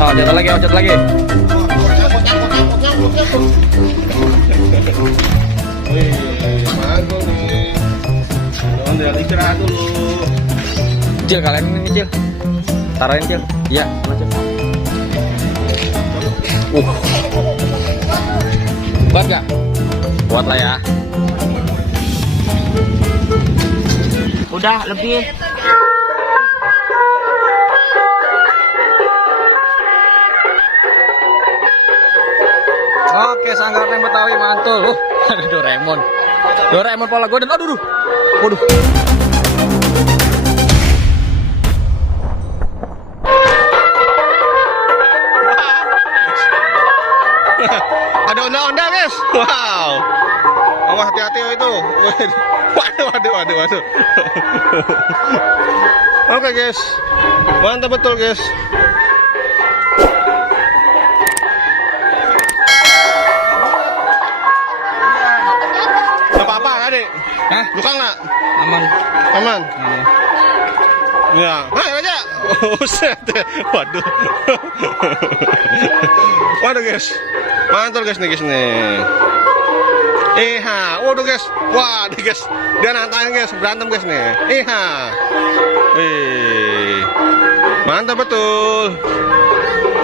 Oh, jatuh lagi, jatuh lagi. Wih, mantul nih. Ondel istirahat dulu. Cil, kalian ini Cil. Tarain Cil. Iya, macam. Kuat gak? Kuat lah ya. Udah lebih. Oke, sanggar neng Betawi mantul. Ada Doraemon. Doraemon pola godam. Aduh. Waduh. Ada ondel-ondel guys. Wow. Awas hati-hati itu. Waduh. Oke guys. Mantap betul guys. Gak apa-apa adik. Hah? Luka nggak? Aman. Aman. Ya, ayo aja. Set. Waduh. Waduh guys. Mantul guys nih guys nih. Waduh guys. Wah, nih guys. Dia nantangin guys, berantem guys nih. Wih. Mantap betul.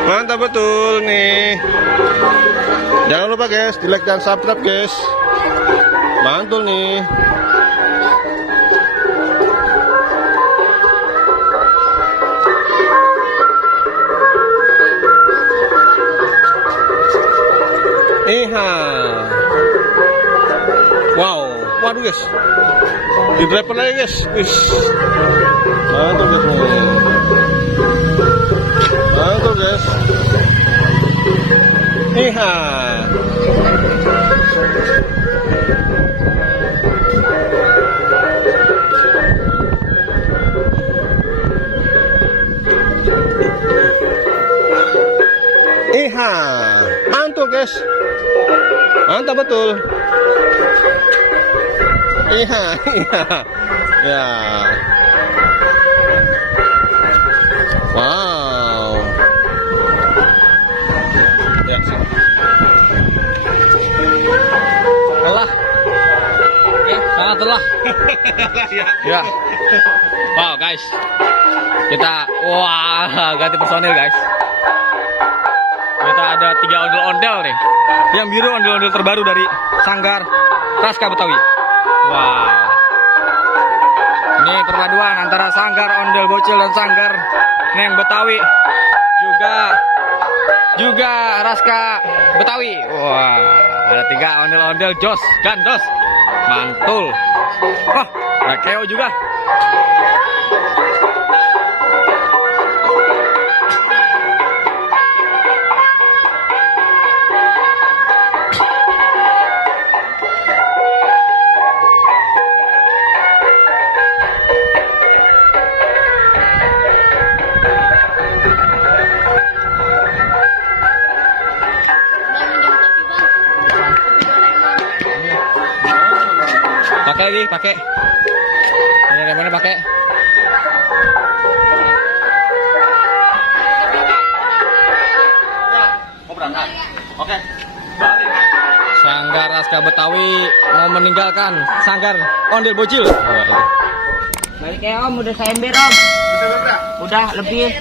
Mantap betul nih. Jangan lupa guys, di like dan subscribe guys. Mantul nih. Wow, waduh guys, di driver lagi guys, mantul guys nih, mantul guys, mantul guys, mantap betul. Ya. Wow. Ya, Telah. Sangat telah. Ya. Wow guys. Kita ganti personil guys. Kita ada 3 ondel-ondel nih. Yang biru ondel-ondel terbaru dari Sanggar Raska Betawi. Wow. Ini perpaduan antara Sanggar Ondel Bocil dan Sanggar Neng Betawi. Juga Raska Betawi. Wah, ada 3 ondel-ondel jos gandos. Mantul. Wah, ada Keo juga. Pakai lagi, pakai. Ini remonya pakai. Ya, mau berangkat. Oke. Sanggar Raska Betawi mau meninggalkan Sanggar Ondel Bocil. Balik ya Om, udah saya ember Om. Udah lebih.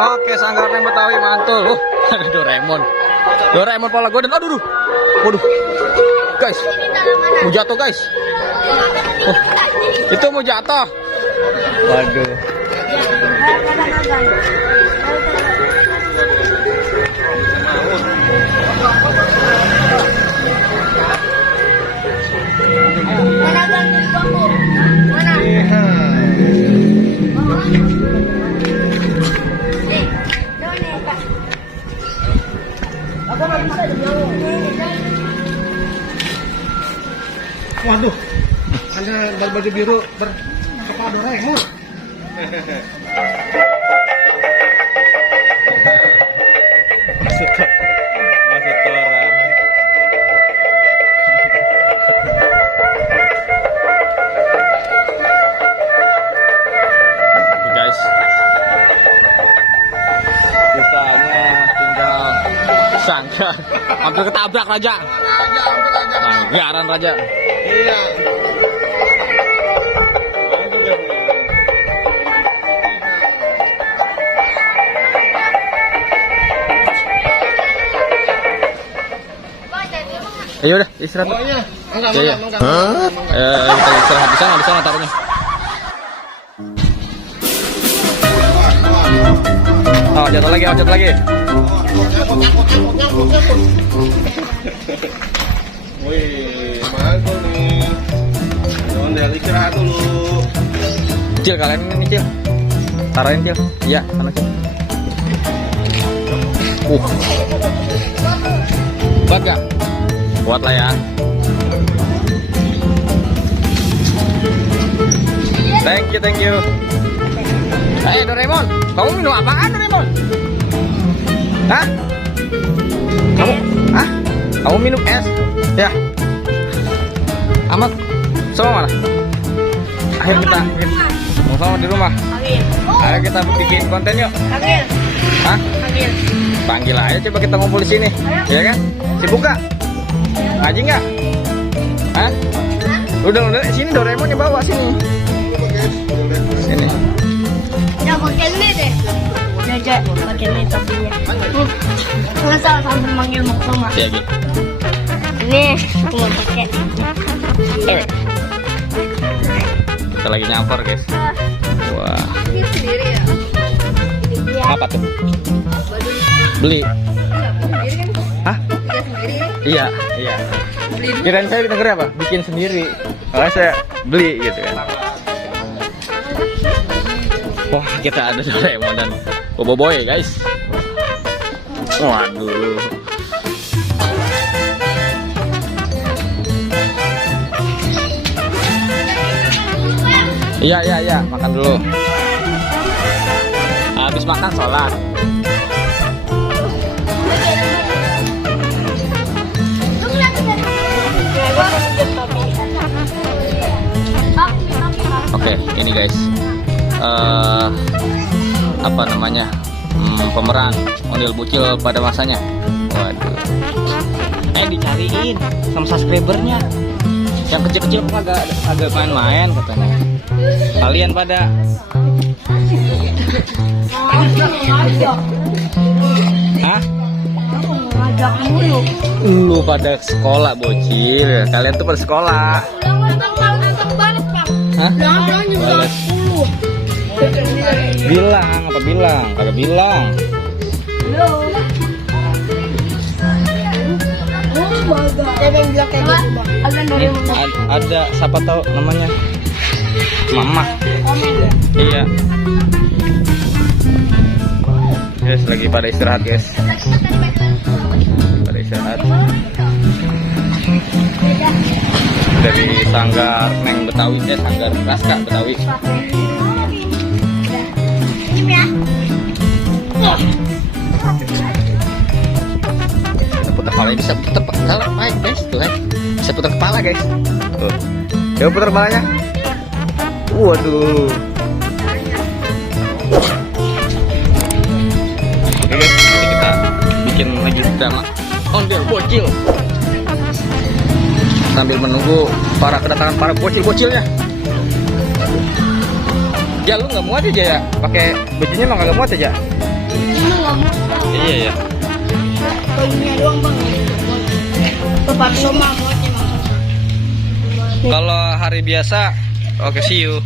Oke, Sanggar Neng Betawi mantul. Ada Doraemon. Doraemon pola godam. Aduh. Waduh. Guys. Mau jatuh, guys. Itu mau jatuh. Waduh. Waduh, Anda berbaju biru berkepala Doraemon. Masuk orang. Hampir ketabrak Raja. Anggaran Raja. Iya. Ayo udah istirahat. Pokoknya enggak, Iya, iya. enggak. Kita istirahat di sana taruhnya. Oh, jatuh lagi, jatuh lagi. Wih, mantul nih. Ondel istirahat dulu. Cil, kalian ini Cil. Taruhin Cil. Iya, sana Cil. Kuat gak? Kuat lah ya. Thank you. Hey Doraemon, kamu minum apaan Doraemon? Hah? Kamu minum es? Ya. Amat. Sama mana? Ayo kita sama di rumah. Ayo kita bikin konten yuk. Hah? Panggil aja, coba kita ngumpul di sini. Ya kan? Sibuk gak? Ngaji nggak? Hah? Udah sini Doraemon bawa sini. Sini. Ya pakai ini deh. Jaja pakai ini topinya. Nggak salah sambil manggil Maksoma. Ya gitu. Ini aku mau pakai. Kita lagi nyampor guys. Wah. Ini sendiri ya? Apa tuh? Beli. Hah? Iya. Kirain saya denger apa? Bikin sendiri. Makanya saya beli gitu kan. Wah, kita ada Doraemon dan Boboiboy guys. Waduh. Iya, makan dulu. Habis makan sholat. Oke, ini guys. Apa namanya? Pemeran Ondel Bocil pada masanya. Waduh. Dicariin sama subscribernya. Yang kecil-kecil kok agak main-main katanya. Kalian pada hah? Ngajak mulu. Lu pada sekolah bocil. Kalian tuh pada sekolah. Hah? Bales. Bilang apa bilang? Kagak bilang. Ada siapa tahu namanya? Mama. Iya. Guys, lagi pada istirahat guys. Pada istirahat. Dari Sanggar Neng Betawi, Sanggar Raska Betawi. Putar kepala bisa putar kepala guys tuh bisa putar kepala guys tuh. Coba putar kepalanya. Waduh. Oke guys, nanti kita bikin lagi drama Ondel Bocil sambil menunggu kedatangan para bocil-bocilnya. Ya lu nggak muat aja ya pakai bajunya, emang nggak muat aja. Iya ya. Bajunya doang bang. Tempat Soma muatnya. Kalau hari biasa, oke see you.